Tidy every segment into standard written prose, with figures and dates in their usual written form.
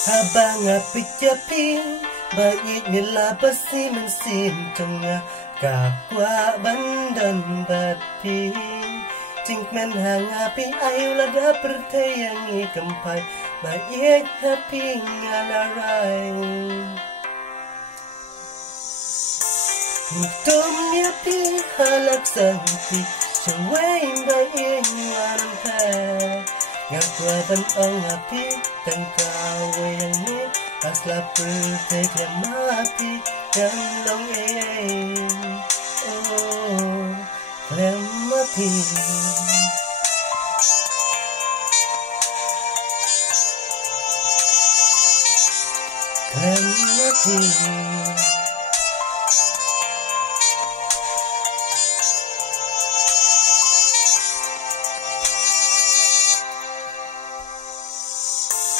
Habang api-api baik nila pasti mensim tengah kakwa bandan bati Cing men hang api ayu lada pertayangi kempai baik api ngalarai Tum api halak santi Sewai baik ngarantai Ngakwa ban ang api tangkawe yang ni asla perfect yang mati yang long oh klem api klem api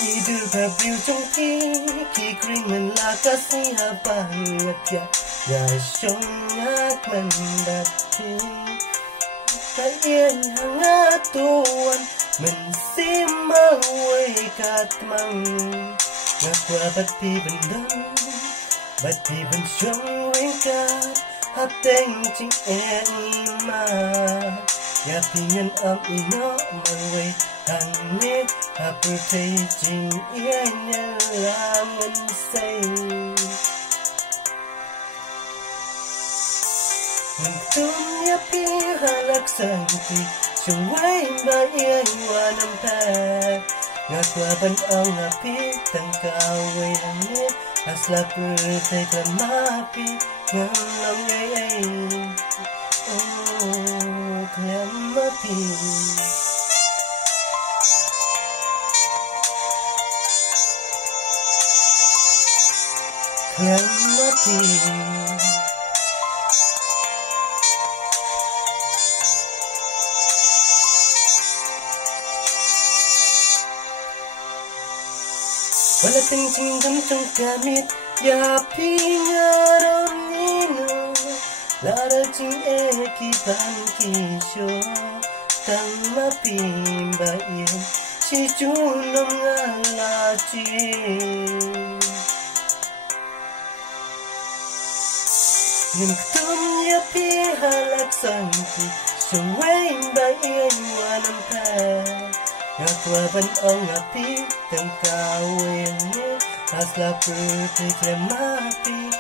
Idul Fabril trong khi green mình là ca sĩ habang ngặt ya ya song ngát mình đặt đi cái yên ngát tuan mình sim mang quay cát mang ngát qua bát pi bên trong quay cát hát tên chính em mà ya pi nhân âm ino mang quay hàng nét Aku jing ianya langan say Mentum ya pi halak santi Suway ba iyan wanam ta Ngakwa ban ang api tangkaway langit Asla putay klamapi Ngalang ay Oh klamapi yang mati wala tingting gantong kamit ya pingaron nino lara ching ekipan kisyo tang mapimba yen si junom ngalacin Yung tumya pi halak santi Suwain ba iyan wanam ka Ngakwa ban ang api Tangkawin ni Asla putay klemapi